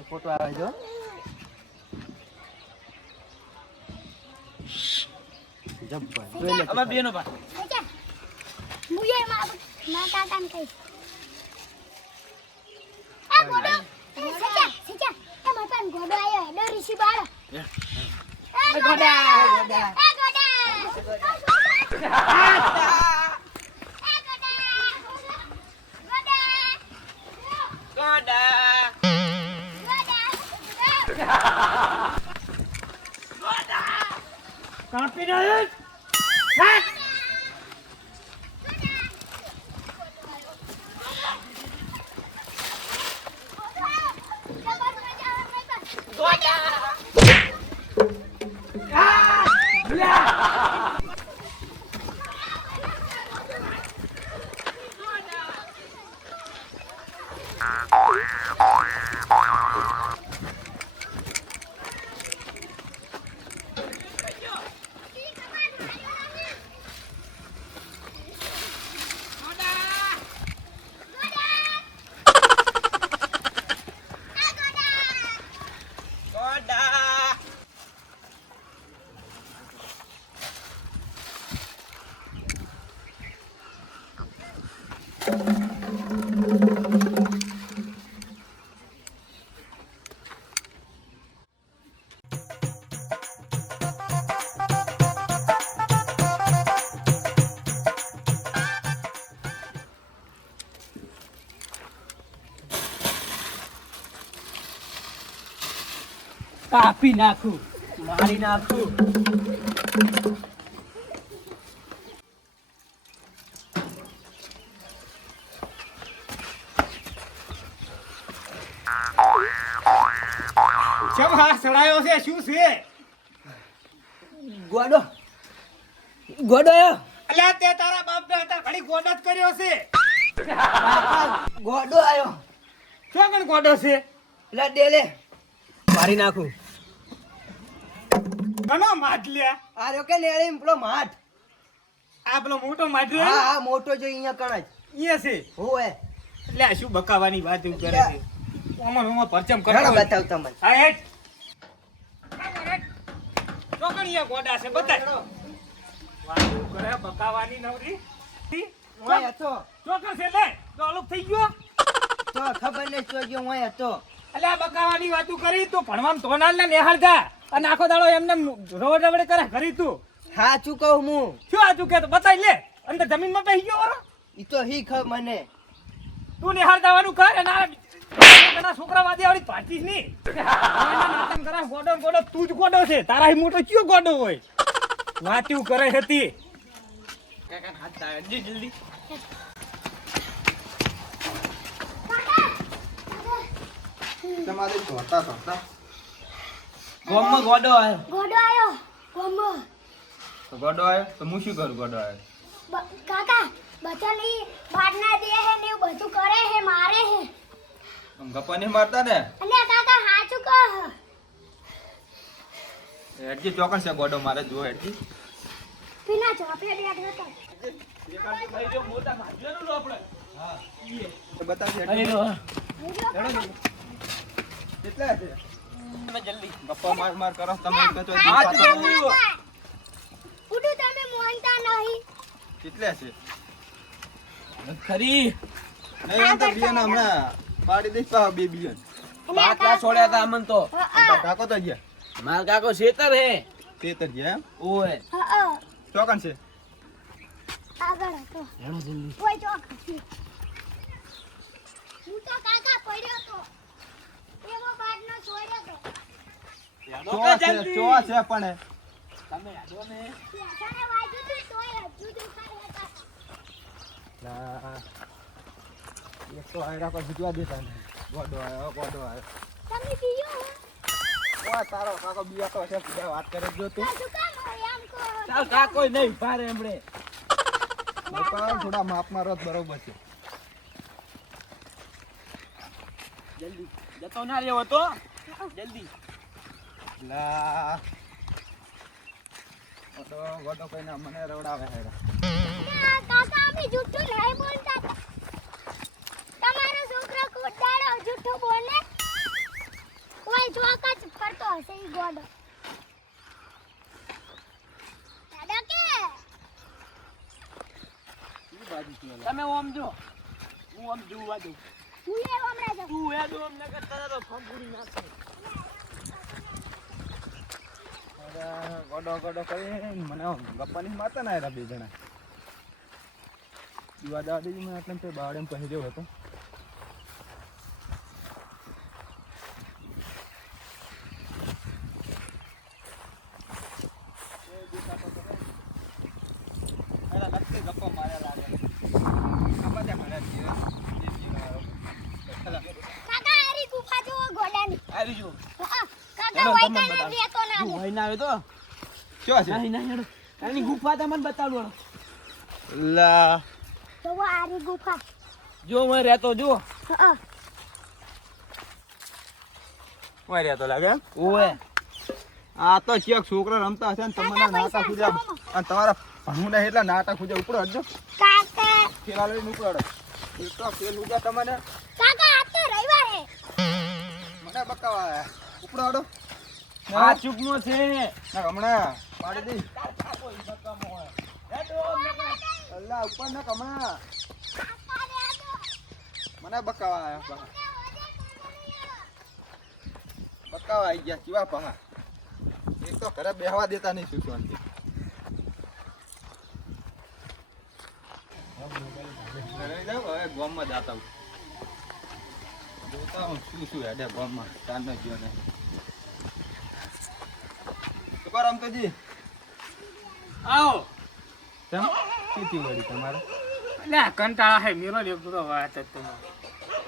તમારો ફોટો આવે જો જબ્બર અમાર બેનો બા મુયે માં કાકાને કહી આ ગોડો સજા એ મતન ગોડો આયો હેડો ઋષિ બાળો એ ગોડા કાપી નાખ કાપી નાખું મારી નાખું કેમ હા સડાયો છે શું છે ગોડો ગોડો અલ્યા તે તારા બાપ ને હતા ઘડી ગોડો જ કર્યો છે ગોડો આયો શું કણ ગોડો છે એટલે ડેલે મારી નાખું ઘણો માટલ્યા આ રહ્યો કે લેળી પેલો માઠ આ પેલો મોટો માટલ્યો હા હા મોટો જો અહીંયા કણાય અહીંયા છે હોવે એટલે આ શું બકાવાની વાત એવું કરે છે ઓમાં પરચમ ઘણો કરો બતાવ તમને હા હેટ ચોકણીયા ગોડા છે બતાય વાત એવું કરે બકાવાની નવરી ઓય હતો ચોકણ છે લે તો અલગ થઈ ગયો તો ખબર નહીં તો જો ઓય હતો એટલે આ બકાવાની વાતું કરી તું ભણવામાં તોનાલ ને નિહાળતા અને આખો દાડો એમને રવડ રવડ કરે કરી તું સાચું કહું હું શું આ તું કે બતાઈ લે અંદર જમીનમાં બેસી ગયો વરો ઈ તો હી ખ મને તું નિહાળ દાવાનું કર અને આ છોકરા વાદી આવડી પાટીસ ની નાટક કરા ગોડો ગોડો તું જ ગોડો છે તારા મોટો કયો ગોડો હોય વાતું કરે હતી કાકા હાથ તાળ દે જલ્દી તમારે ધોતા ગોમમાં ગોડો આયો ગોડો આયો ગોમો તો ગોડો આવ્યો તો હું શું કરું ગોડો આવ્યો કાકા બચાલી બારના દે હે ને એવું બધું કરે હે મારે હે ગપ્પા નહીં મારતા ને અને કાકા હાચું કહો હેડજી ચોકન છે ગોડો મારે જો હેડજી પીના ચોકલેટ યાદ હતા તો બતાવજે અરે હેડજી. રો કેટલા છે જલ્દી ગપ્પા માર માર કરો તમે કચો ઉડું તમે મોનતા નહીં કેટલા છે ખરી નહીં એમ તો બિયન હમણાં પાડી દઈશ પા બે બિયન બાટલા છોડ્યા હતા અમન તો ટાકો તો ગયા માર કાકો શેતર હે તેતર ગયા એમ ઓય ચોકન છે આગળ હતો હેડો જલ્દી કોઈ ચોક હતી હું તો કાકા પડ્યો તો એવો બાદનો છોડ્યો તો ચો છે ચો છે પણ તમે હેડો ને પેસાને વાગ્યું તું તોય હજુ દુખાય હતા એક તો આયરા પર જીતવા દેતા નહીં ગોડો આવ્યો તમે પીયો ઓ તારો કાકો બિયા તો છે સીધા વાત કરે જો તું શું કામ હોય એમ કહો ચાલ કાકો નહીં ભારે હમણે પણ થોડા માપમાં રત બરોબર છે જલ્દી જતો ના રહ્યો તો જલ્દી લા ગોડો કઈ ના મને રવડાવે હેરા કાકા અમે જૂઠું નહીં બોલતા તમારો છોકરો ખોટાડો જૂઠું બોલે બાજુ થી તમે ઓમ જો હું ઓમ જોવા દઉં તું એ હમણાં જાઉં. તું એ જો ઓમ ન કરતા તો ફોન પૂરી નાખશે ગોડો ગોડો કરી મને ગપ્પાની માતા ના આવ્યા બે જણા દીવા દાદી મને એટલે તે બાવડે પહેરી જેવો હતો ગપ્પો માર્યા લાગે આ બધા માર્યા છે કાકા આરી ગુફા જો ગોડાની. આવી જો હા, કાકા હોય કાને રહેતો ના તું હું. હોય ના આવ્યો તો શું છે નહીં નહીં હેડો એની ગુફા તમને બતાડું લા તો વો આરી ગુફા. જો હું રહેતો જો હા, માર્યા તો લાગે એમ? ઓએ આ તો ચેક છોકરા રમતા હશે ને તમને નાટા ખુજા અને તમારા ભણવું નહીં એટલે નાટા ખુજા ઉપડો હજો કાકા ખેલા લઈને ઉપડો એક તો ખેલ ઉજા તમને કાકા આ તો રવિવાર હે. મને બકાવા ઉપડો હડો આ ચૂકનો છે ના હમણાં પાડી દી અલ્લા ઉપર ના હમણાં મને બકાવા આયા બકાવા આવી ગયા કેવા પહા એક તો ઘરે બેહવા દેતા નહીં શું શાંતિ ઘરે જાવ હવે ગામમાં જાતા હું જોતા હું શું હેડે ગામમાં ચાંદનો ગયો ને શું કરો રમતોજી આવો કેમ શું થયું વળી તમારે લે કંટાળા હે મેરો લે બધો વાત જ તમે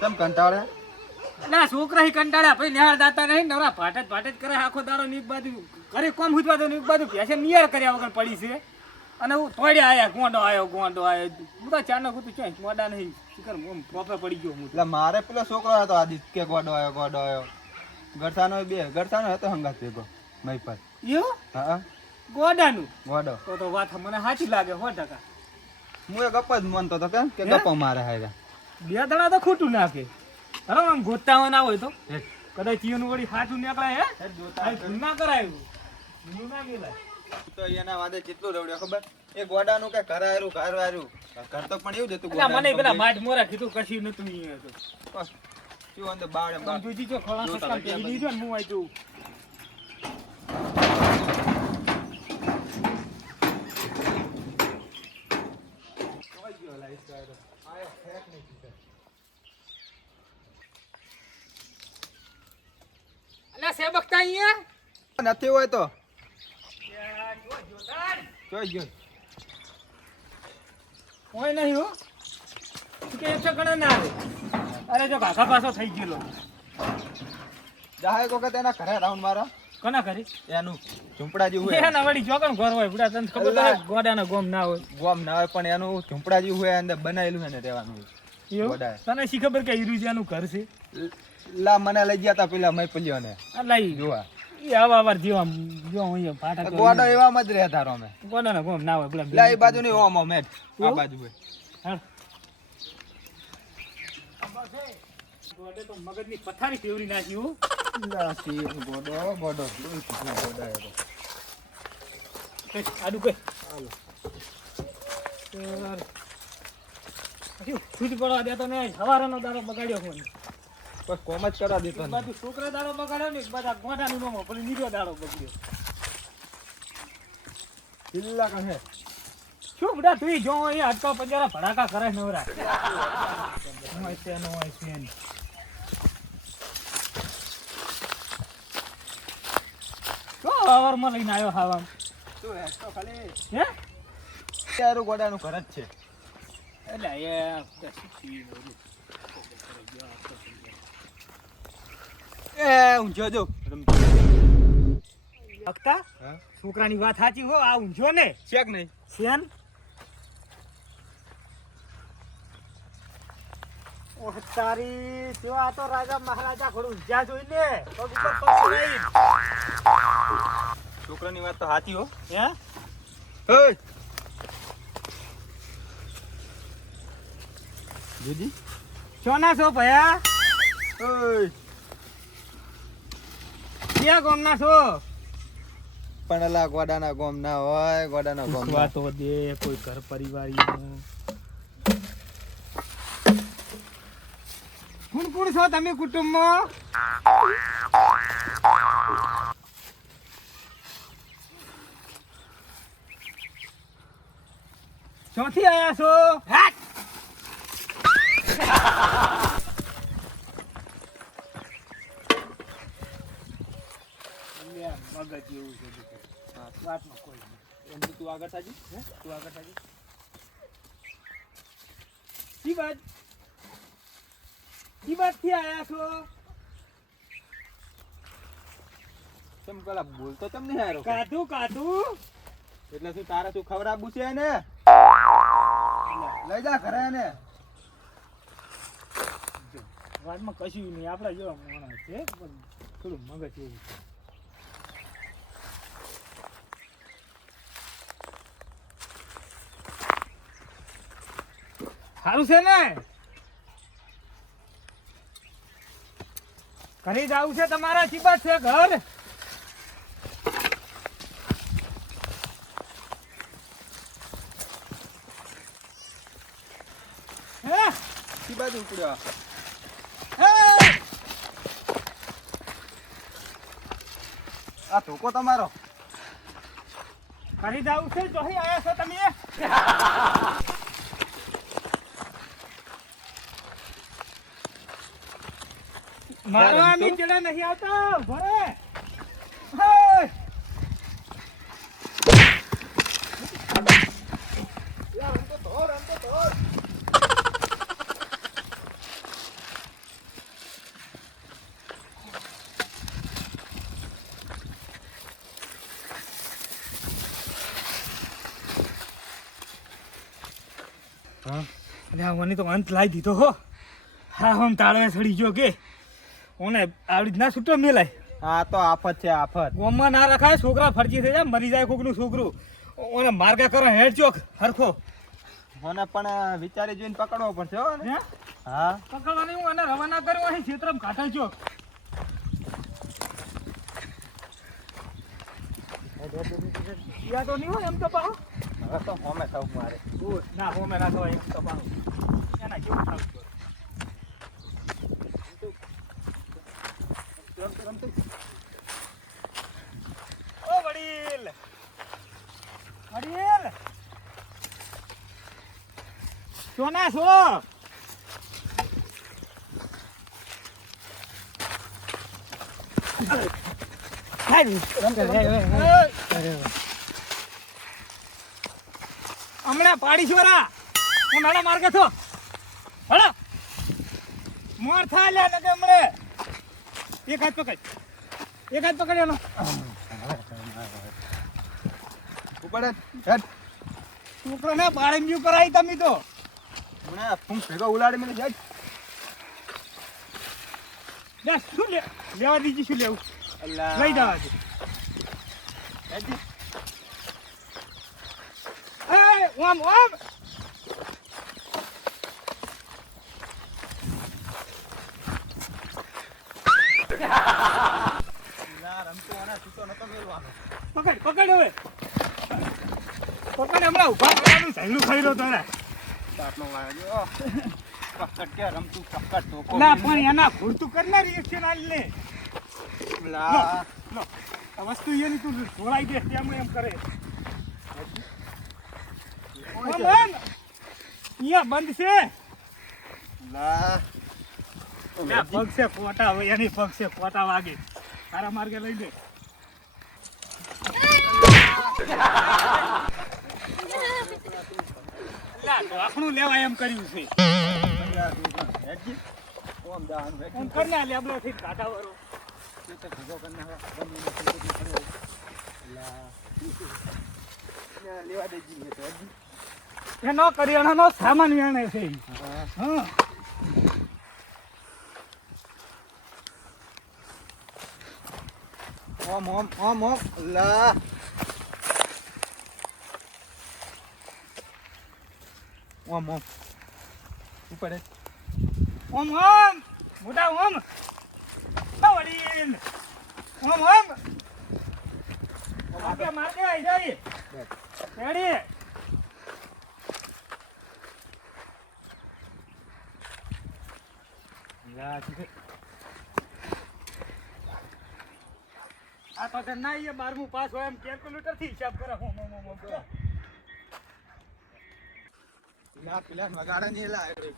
કેમ કંટાળે ના છોકરા હી કંટાળ્યા પછી નિહાળ દાતા નહીં નવરા ભાટ જ કરે આખો દાડો ની એક બાજુ ઘરે કોમ હુજવા દો એક બાજુ ભેસે નિહાળ કર્યા વગર પડી છે અને હું તોડ્યા આયા ગોંડો આવ્યો હું તો ચાનો કુતું ક્યાંય મોડા નહીં શિખર પ્રોપર પડી ગયો હું એટલે મારે પેલો છોકરો હતો આદિત્ય ગોડો આવ્યો ગરસાનો ગરસાનો હતો હંગાત ભેગો મય પર એવું હા ગોડાનું ગોડો તો વાત મને સાચી લાગે 100%. હું એ ગપ જ માનતો હતો કેમ કે હે? ગપ્પા મારે હાર્યા બે દડા તો ખોટું નાખે હલો આમ ગોતા ના હોય તો કદાચ ઈયોનું વળી સાચું નીકળાય હે આ ભૂલ ના કરાયું ભૂલ ના ગયેલા તો એના વાદે કેટલું રવડ્યો ખબર એ ગોડાનું કે ઘર આવ્યું ઘર તો પણ એવું જ હતું એટલે મને પેલા માઠ મોરા કીધું કશું નતું ઈ તો શું અંદર બાવડે આમ જોજી જો ખોળા સસ્તા પેલી દીધો ને હું આઈ જઉં અલા સે બખતા અહીંયા નથી હોય તો જોઈ ગયો હોય નહીં હો કે 100 ગણા ના આવે અરે જો ઘાઘા પાછો થઈ ગયેલો જાહે કોકે તેના ઘરે રાઉન્ડ મારો કોના કરી એનું ઝૂંપડા જેવું એ હોય ના વળી ચોકન ઘર હોય બડા તને ખબર તો ગોડાનો ગોમ ના હોય ગોમ ના હોય પણ એનું ઝૂંપડા જેવું હોય અંદર બનાવેલું હોય ને રહેવાનું હોય એવું ગોડાએ. તને શી ખબર કે ઈરુજાનું ઘર છે લા મને લઈ ગયા તા પેલા મય પલ્યો ને અલા ઈ જોવા ઈ આવા જેવા જો અહીંયા ફાટા ગોડો એવામાં જ રહેતા રો અમે ગોડાનો ગોમ ના હોય પેલા લા એ બાજુ ની ઓમ મેં આ એવું? બાજુ હોય હા ગોડે તો મગજની પથારી ફેવરી નાખી હો લા સી ગોડો ગોડો ગોડા એ આડું કઈ છૂટ પડવા દેતો ને સવારનો દાડો બગાડ્યો ફોન બસ કોમ જ કરવા દેતો એક ને બાજુ છોકરા દાડો બગાડ્યો ને એક બાજુ ગોઠાનું નોમો પેલી નીરો દાડો બગડ્યો કિલ્લા કહે શું બધા તું જો અહીંયા અટકો પંજારા ભડાકા કરે નવરા હોય છે નો હોય છે ને. તો અવારમાં લઈને આવ્યો ખાવા તું હેસ તો ખાલી હે તારું ગોડાનું ઘર જ છે એટલે એ ઊંચો જો ભક્તા હા છોકરાની વાત સાચી હો આ ઊંઝો ને શેક નહીં શેન ઓહ તારી જો આ તો રાજા મહારાજા ઘોડું ઊંઝા જોઈને પગ ઉપર પગ નહીં છોકરાની વાત તો સાચી હો હે ઓય જોજી સોના છો ભયા ઓય ક્યાં ગામના છો પણ અલા ગોડાના ગોમ ના હોય ગોડાના ગોમ ના. તો દે કોઈ ઘર પરિવાર કોણ છો તમે કુટુંબમાં? ક્યાંથી આયા છો? મગજ જેવું છે વાતમાં કોઈ નહીં. એમ તો તું આગળ થાજી હે તું આગળ થાજી કી બાતથી આયા છો? કેમ પેલા બોલતો કેમ નહીં હારો કાધું એટલે શું તારે શું ખવડાવવું છે ને લઈ જા ઘરે ને વાતમાં કશું નહીં. આપણા જેવા માણસ છે પણ થોડું મગજ એવું છે. સારું છે ને? ઘરે જવું છે તમારા? ચીબા છે ઘર? હે કી બાજુ ઉપડ્યો આ ધોકો તમારો ઘરે જવું છે? જોઈ આયા છો તમે? મારવા નીચે નહીં આવતા ભરે. મને તો અંત લાવી દીધો હો. હા હમ તાળવે સડી ગયો કે ઓને આવડી ના છૂટો મેલાય. આ તો આફત છે આફત ગોમમાં ના રખાય. છોકરા ફરજી થઈ જાય, મરી જાય કોકનું છોકરું. ઓને માર્ગા કરો હેડ ચોક હરખો. મને પણ વિચારી જોઈને પકડવો પડશે હો ને? હે હા પકડવાની હું એને રવાના કર્યો અહીં ક્ષેત્રમાં કાઢા ચોક. યા તો નહીં હોય એમ તો પાહો. હવે તો હોમે થવું મારે ના હોમે ના થવાય એમ તો પાહો. એના જેવું થવું જોઈએ. ઓ વડીલ સોના છો? હમણાં પાડી છોરા હું નાડા માર્ગે છો હળો મોર થા લે ને હમણે એક હાથ પકડ એનો ઉપડે હેડ છોકરો ને પાડી મ્યુ કરાવી તમે તો મને ફૂમ ભેગો ઉલાડી મને હેડ જા શું લેવા દીધી શું લેવું અલ્લા લઈ જવા દે હેડ એ ઓમ ના રમતો આના છૂટો નતો મેલવાનો પકડ હવે હમણાં ઉભા કરવાનું સહેલું ખાઈ રહ્યો તને આટલો વાગ્યો પકડ કે રમતું પકડ તો ના પણ એના ભૂલતું કરનાર રિએક્શન આલ ને લા લો આ વસ્તુ એની તું ઢોળાઈ દે તેમ એમ કરે અહીંયા બંધ છે લા ના પગ છે કોટા હોય એની પગ છે કોટા વાગે તારા માર્ગે લઈ દે આપણું લેવા એમ કર્યું છે હેડજી કોમ દાન એમ કરના લેબલો થી કાઢા વાળો તે ભેગો કરના લા લેવા દેજી મે તો હેડજી એનો કરિયાણાનો સામાન વેણે છે હા ઓમ લા ઓમ ઉપર ઓમ મોટા ઓમ વડીલ ઓમ આપે માર દે આઈ જાય રેડી આ તો કે ના એ 12મું પાસ હોય એમ કેલ્ક્યુલેટર થી હિસાબ કરે હો લા પેલા વગાડે નહીં લા એટલે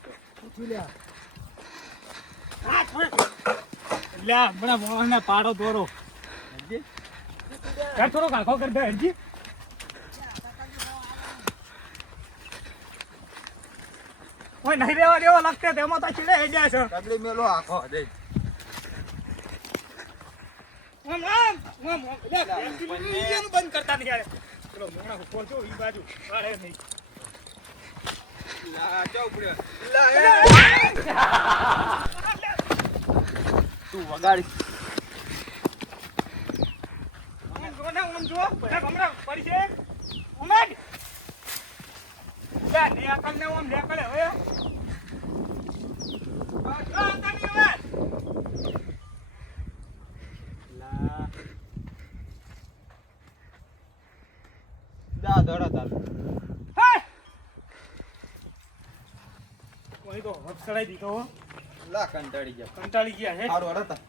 હમણાં મોહને પાડો દોરો કર થોડો કાખો કર દે હરજી ઓય નહીં રેવા દેવો લાગતે તેમાં તો ચીડે હઈ જાય છે તગડી મેલો આખો દે આમ લે એનું બંધ કરતા નહીં યાર ચલો મોણા ઉપર જો ઈ બાજુ પાડે નહીં લા ચો પડ્યો તું વગાડી ઓમ જો હમણાં પડી છે ઉમેડ લે ને અકલ ને ઓમ લે કરે હવે દા દોડા તાર કોઈ તો હફસડાઈ દીધો હો લા કંટાળી ગયા કંટાળી ગયા હે હારું હરતા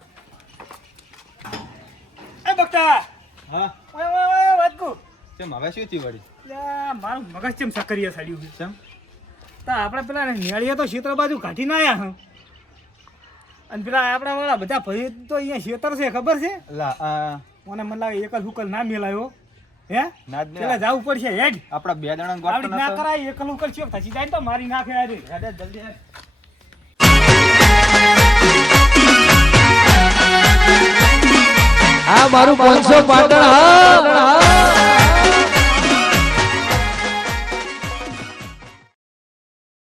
એ બકતા હા ઓય વાતકુ કેમ હવે શું થયું વળી લે મારું મગજ ચમ સકરિયા સાડ્યું છે કેમ તા આપણે પેલા નેળિયા તો ક્ષેત્ર બાજુ કાઢીને આયા હા અને પેલા આપણા વાળા બધા ભાઈ તો અહીંયા ક્ષેત્ર છે ખબર છે લા મને મને લાગે એકલ હુકલ ના મેલાયો હે નાદ ને પેલા જવું પડશે હેડ આપડા બે જણા આવડી ગોઠતો ના નતો કરાય એકલ હુકલ ચેપ થતી જાય ને તો મારી નાખે યાર હેડે જલ્દી હેડ આ મારું 500 પાટણ હા